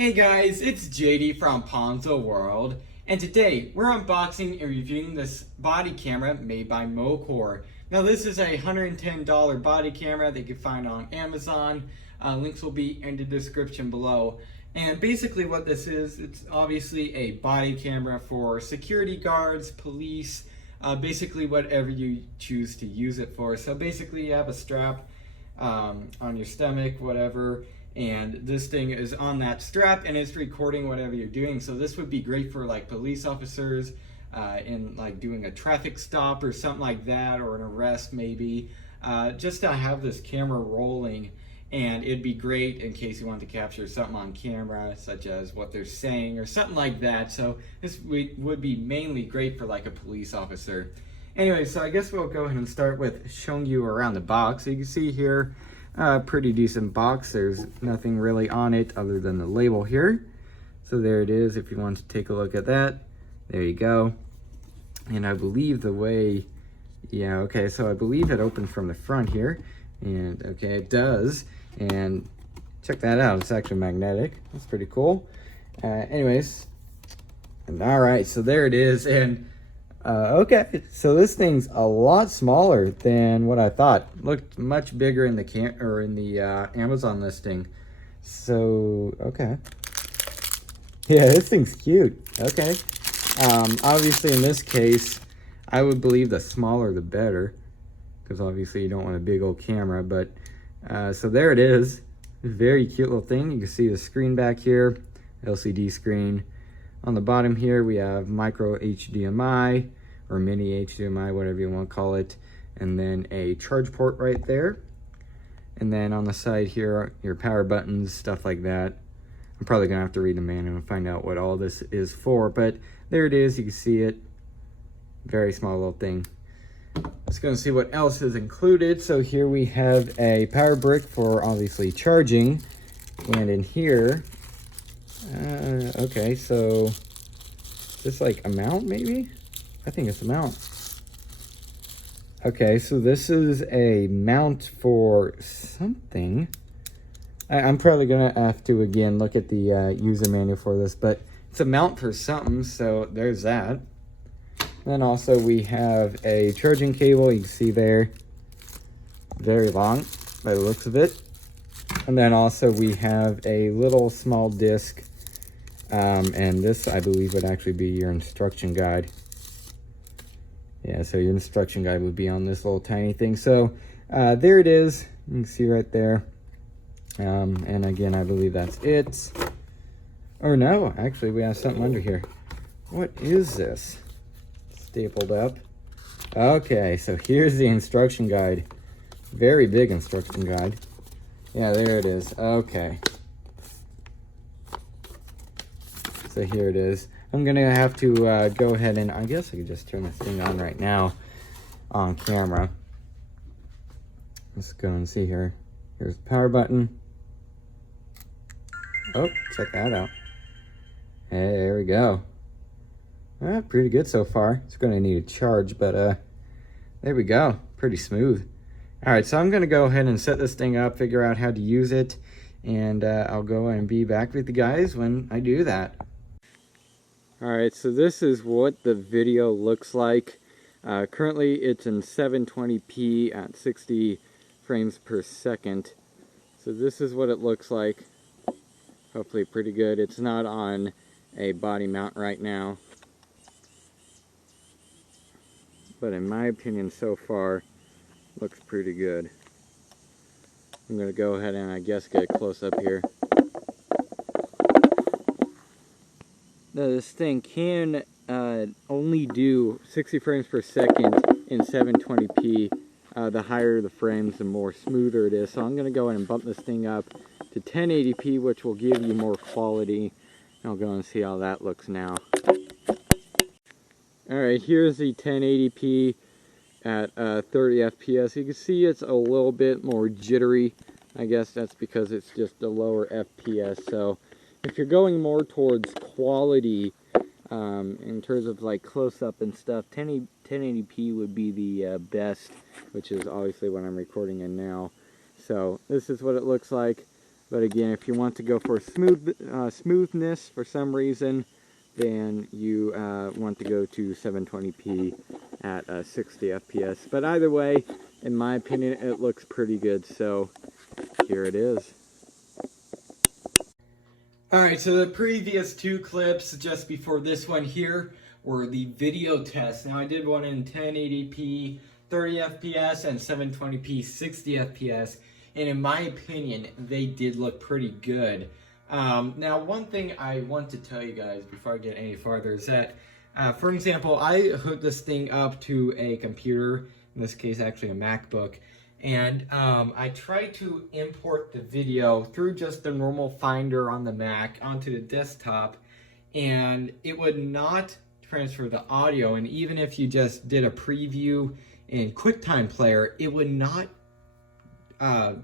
Hey guys, it's JD from Ponzo World, and today we're unboxing and reviewing this body camera made by Moocor. Now this is a $110 body camera that you can find on Amazon. Links will be in the description below. And basically what this is, it's obviously a body camera for security guards, police, basically whatever you choose to use it for. So basically you have a strap on your stomach, whatever, and this thing is on that strap and it's recording whatever you're doing. So this would be great for like police officers in like doing a traffic stop or something like that, or an arrest maybe, just to have this camera rolling. And it'd be great in case you want to capture something on camera, such as what they're saying or something like that. So this would be mainly great for like a police officer. Anyway, so I guess we'll go ahead and start with showing you around the box. So you can see here, pretty decent box. There's nothing really on it other than the label here. So there it is. If you want to take a look at that, there you go. And I believe the way, yeah, okay, so I believe it opens from the front here. And okay, it does. And check that out. It's actually magnetic. That's pretty cool. Anyways, and all right, so there it is. And okay, so this thing's a lot smaller than what I thought. Looked much bigger in the Amazon listing. So okay, yeah, this thing's cute. Okay, obviously in this case, I would believe the smaller the better, because obviously you don't want a big old camera. But so there it is. Very cute little thing. You can see the screen back here, LCD screen. On the bottom here, we have micro HDMI or mini HDMI, whatever you want to call it. And then a charge port right there. And then on the side here, your power buttons, stuff like that. I'm probably going to have to read the manual and find out what all this is for. But there it is. You can see it. Very small little thing. Let's go and see what else is included. So here we have a power brick for obviously charging. And in here, okay, so is this like a mount maybe? I think it's a mount. Okay, so this is a mount for something. I'm probably gonna have to again look at the user manual for this, but it's a mount for something, so there's that. Then also we have a charging cable, you can see there, very long by the looks of it. And then also we have a little small disc, and this I believe would actually be your instruction guide. Yeah, so your instruction guide would be on this little tiny thing. So there it is, you can see right there. And again, I believe that's it. Or no, actually we have something under here. What is this? Stapled up. Okay, so here's the instruction guide. Very big instruction guide. Yeah, there it is. Okay. So here it is. I'm gonna have to go ahead and, I guess I could just turn this thing on right now on camera. Let's go and see here. Here's the power button. Oh, check that out. Hey, there we go. Pretty good so far. It's going to need a charge, but there we go. Pretty smooth. All right, so I'm going to go ahead and set this thing up, figure out how to use it, and I'll go and be back with you guys when I do that. All right, so this is what the video looks like. Currently, it's in 720p at 60 frames per second. So this is what it looks like. Hopefully pretty good. It's not on a body mount right now, but in my opinion so far, looks pretty good. I'm going to go ahead and I guess get a close up here. Now this thing can only do 60 frames per second in 720p. The higher the frames, the more smoother it is. So I'm going to go ahead and bump this thing up to 1080p, which will give you more quality. I'll go and see how that looks now. Alright, here's the 1080p at 30 FPS. You can see it's a little bit more jittery. I guess that's because it's just a lower FPS. So if you're going more towards quality, in terms of like close-up and stuff, 1080p would be the best, which is obviously what I'm recording in now. So this is what it looks like. But again, if you want to go for smoothness for some reason, then you want to go to 720p at 60 FPS. But either way, in my opinion, it looks pretty good. So here it is. Alright, so the previous two clips just before this one here were the video tests. Now I did one in 1080p 30 FPS and 720p 60 FPS, and in my opinion they did look pretty good. Now one thing I want to tell you guys before I get any farther is that for example, I hooked this thing up to a computer, in this case actually a MacBook, and I tried to import the video through just the normal Finder on the Mac onto the desktop, and it would not transfer the audio. And even if you just did a preview in QuickTime Player, it would not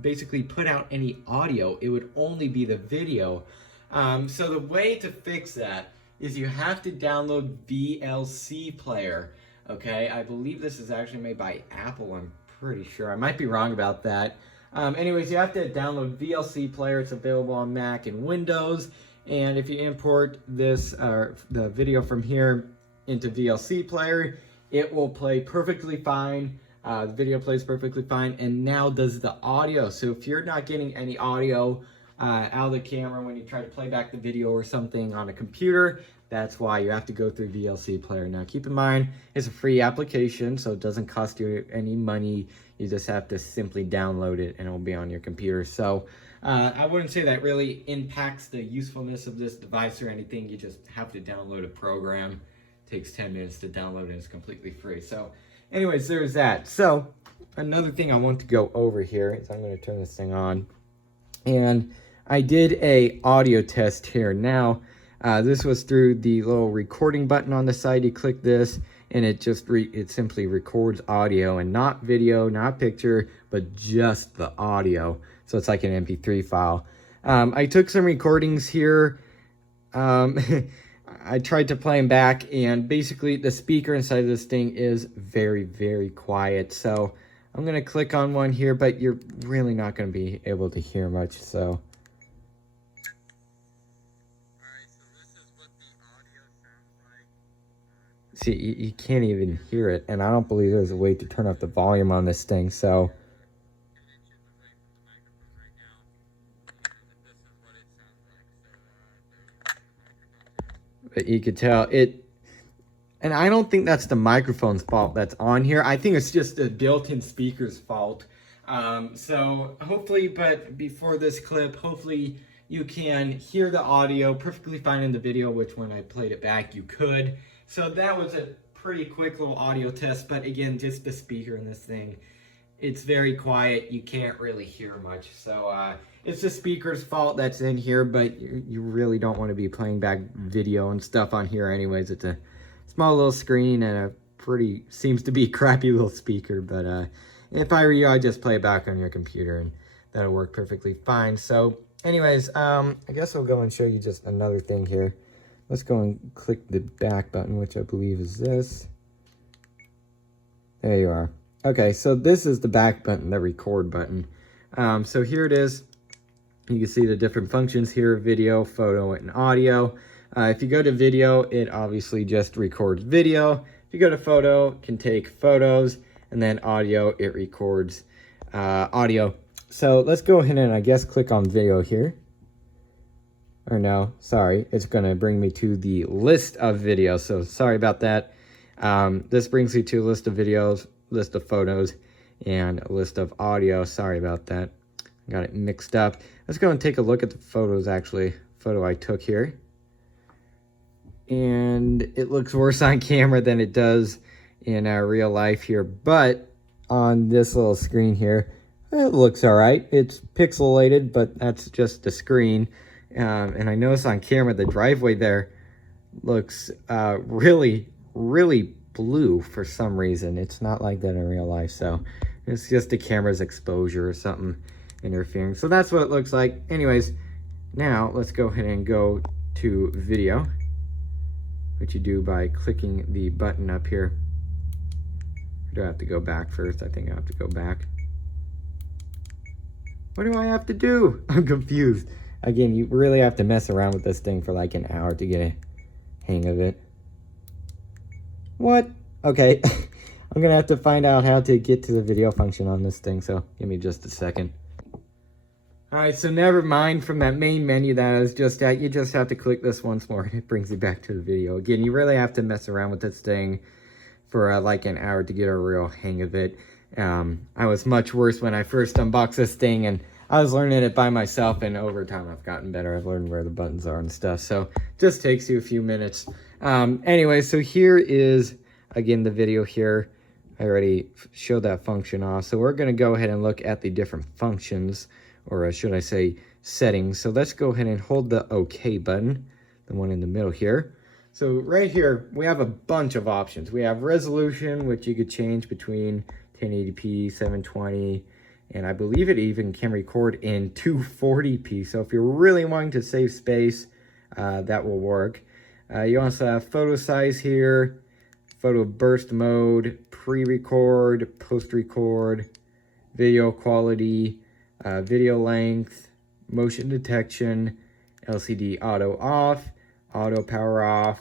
basically put out any audio. It would only be the video. So the way to fix that is you have to download VLC Player. Okay, I believe this is actually made by Apple. I'm pretty sure. I might be wrong about that. Anyways, you have to download VLC Player. It's available on Mac and Windows. And if you import this, the video from here into VLC Player, it will play perfectly fine. The video plays perfectly fine, and now does the audio. So if you're not getting any audio out of the camera when you try to play back the video or something on a computer, that's why you have to go through VLC Player. Now keep in mind, it's a free application, so it doesn't cost you any money. You just have to simply download it and it will be on your computer. So I wouldn't say that really impacts the usefulness of this device or anything. You just have to download a program. It takes 10 minutes to download and it's completely free. So anyways, there's that. So another thing I want to go over here is I'm going to turn this thing on. And I did a audio test here. Now, this was through the little recording button on the side. You click this and it just it simply records audio and not video, not picture, but just the audio. So it's like an MP3 file. I took some recordings here. I tried to play them back, and basically the speaker inside of this thing is very, very quiet. So I'm going to click on one here, but you're really not going to be able to hear much. So see, you can't even hear it, and I don't believe there's a way to turn up the volume on this thing. So but you could tell it, and I don't think that's the microphone's fault that's on here. I think it's just the built-in speaker's fault. So hopefully, but before this clip, hopefully you can hear the audio perfectly fine in the video, which when I played it back, you could. So that was a pretty quick little audio test, but again, just the speaker in this thing, it's very quiet. You can't really hear much. So it's the speaker's fault that's in here, but you really don't want to be playing back video and stuff on here anyways. It's a small little screen and a pretty, seems to be crappy little speaker, but if I were you, I'd just play it back on your computer and that'll work perfectly fine. So anyways, I guess I'll go and show you just another thing here. Let's go and click the back button, which I believe is this. There you are. Okay, so this is the back button, the record button. So here it is. You can see the different functions here: video, photo, and audio. If you go to video, it obviously just records video. If you go to photo, it can take photos, and then audio, it records audio. So let's go ahead and I guess click on video here. Or no, sorry, it's going to bring me to the list of videos. So sorry about that. This brings me to a list of videos, list of photos, and a list of audio. Sorry about that. Got it mixed up. Let's go and take a look at the photos, actually. Photo I took here. And it looks worse on camera than it does in real life here. But on this little screen here, it looks all right. It's pixelated, but that's just the screen. And I notice on camera, the driveway there looks really, really blue for some reason. It's not like that in real life. So it's just the camera's exposure or something interfering. So that's what it looks like. Anyways, now let's go ahead and go to video, which you do by clicking the button up here. Do I have to go back first? I think I have to go back. What do I have to do? I'm confused. Again, you really have to mess around with this thing for like an hour to get a hang of it. What? Okay. I'm gonna have to find out how to get to the video function on this thing, so give me just a second. Alright, so never mind from that main menu that I was just at, you just have to click this once more and it brings you back to the video. Again, you really have to mess around with this thing for like an hour to get a real hang of it. I was much worse when I first unboxed this thing, and I was learning it by myself, and over time I've gotten better. I've learned where the buttons are and stuff, so just takes you a few minutes. Anyway, so here is, again, the video here. I already showed that function off, so we're going to go ahead and look at the different functions, or should I say settings. So let's go ahead and hold the OK button, the one in the middle here. So right here, we have a bunch of options. We have resolution, which you could change between 1080p, 720, and I believe it even can record in 240p. So if you're really wanting to save space, that will work. You also have photo size here, photo burst mode, pre-record, post-record, video quality, video length, motion detection, LCD auto off, auto power off,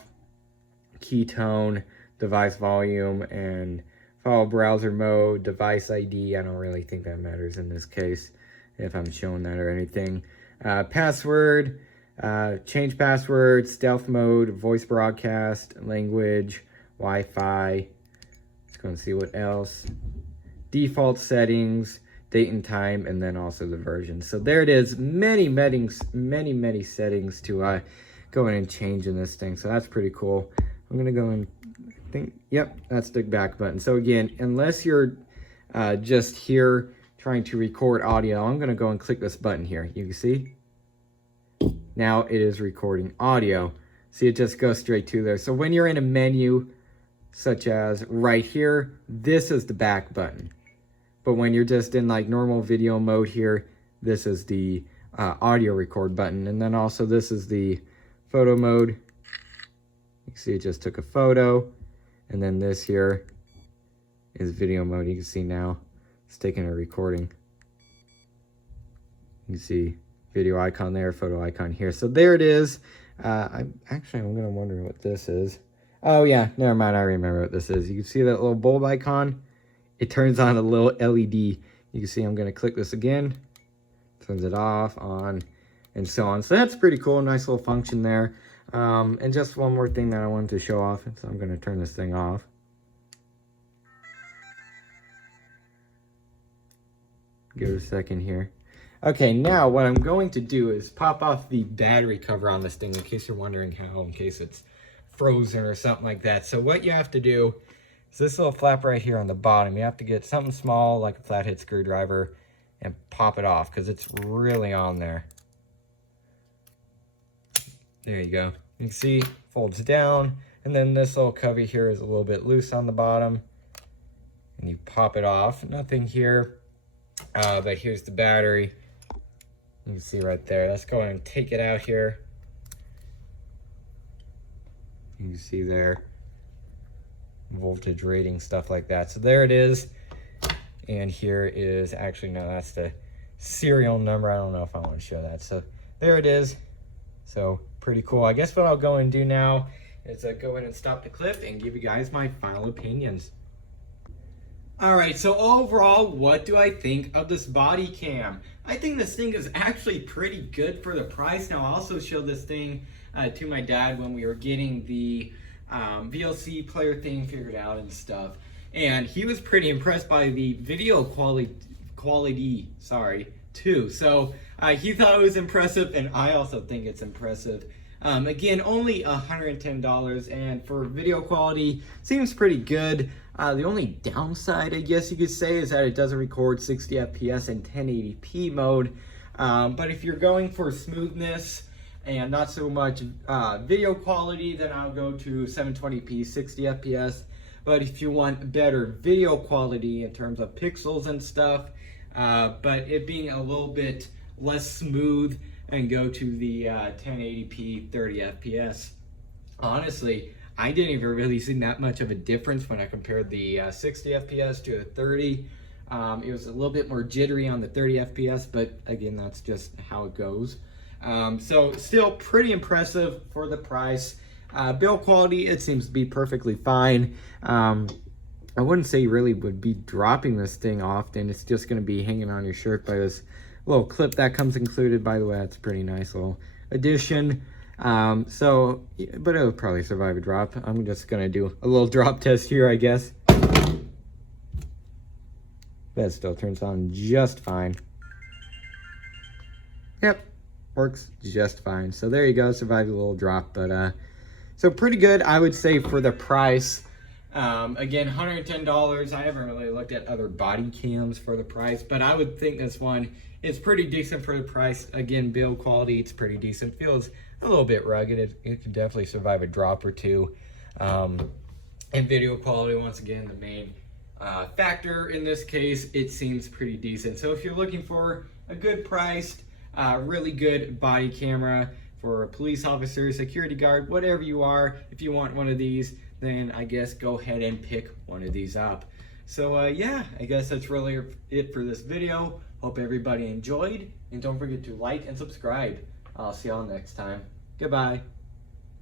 ketone, device volume, and file browser mode, device ID. I don't really think that matters in this case if I'm showing that or anything. Password, change password, stealth mode, voice broadcast, language, Wi-Fi. Let's go and see what else. Default settings, date and time, and then also the version. So there it is. Many settings to go in and change in this thing. So that's pretty cool. I'm gonna go and think, yep, that's the back button. So again, unless you're just here trying to record audio, I'm gonna go and click this button here. You can see now it is recording audio. See, it just goes straight to there. So when you're in a menu such as right here, this is the back button. But when you're just in like normal video mode here, this is the audio record button. And then also this is the photo mode. You can see it just took a photo. And then this here is video mode. You can see now it's taking a recording. You can see video icon there, photo icon here. So there it is. I'm gonna wonder what this is. Oh yeah, never mind, I remember what this is. You can see that little bulb icon. It turns on a little LED. You can see I'm gonna click this again. Turns it off, on, and so on. So that's pretty cool, nice little function there. And just one more thing that I wanted to show off, so I'm gonna turn this thing off. Give it a second here. Okay, now what I'm going to do is pop off the battery cover on this thing in case you're wondering how, in case it's frozen or something like that. So what you have to do is this little flap right here on the bottom. You have to get something small like a flathead screwdriver and pop it off because it's really on there. There you go. You can see it folds down, and then this little cover here is a little bit loose on the bottom, and you pop it off. Nothing here, but here's the battery. You can see right there. Let's go ahead and take it out here. You can see there, voltage rating, stuff like that. So there it is. And here is, actually, no, that's the serial number. I don't know if I want to show that. So there it is. So pretty cool. I guess what I'll go and do now is go in and stop the clip and give you guys my final opinions. Alright, so overall, what do I think of this body cam? I think this thing is actually pretty good for the price. Now, I also showed this thing to my dad when we were getting the VLC player thing figured out and stuff. And he was pretty impressed by the video quality too. So he thought it was impressive, and I also think it's impressive. Again, only $110, and for video quality, seems pretty good. The only downside, I guess you could say, is that it doesn't record 60 FPS in 1080p mode. But if you're going for smoothness and not so much video quality, then I'll go to 720p 60 FPS. But if you want better video quality in terms of pixels and stuff, but it being a little bit less smooth, and go to the 1080p 30 FPS. Honestly, I didn't even really see that much of a difference when I compared the 60 FPS to a 30. It was a little bit more jittery on the 30 FPS, but again, that's just how it goes. So still pretty impressive for the price. Build quality, it seems to be perfectly fine. I wouldn't say you really would be dropping this thing often. It's just going to be hanging on your shirt by this little clip that comes included. By the way, that's a pretty nice little addition. But it'll probably survive a drop. I'm just going to do a little drop test here, I guess. That still turns on just fine. Yep, works just fine. So there you go, survived a little drop, but so pretty good, I would say, for the price. Again, $110. I haven't really looked at other body cams for the price, but I would think this one is pretty decent for the price. Again, build quality, it's pretty decent. Feels a little bit rugged. It could definitely survive a drop or two. And video quality, once again, the main factor in this case, it seems pretty decent. So if you're looking for a good priced, really good body camera for a police officer, security guard, whatever you are, if you want one of these, then I guess go ahead and pick one of these up. So yeah, I guess that's really it for this video. Hope everybody enjoyed, and don't forget to like and subscribe. I'll see y'all next time. Goodbye.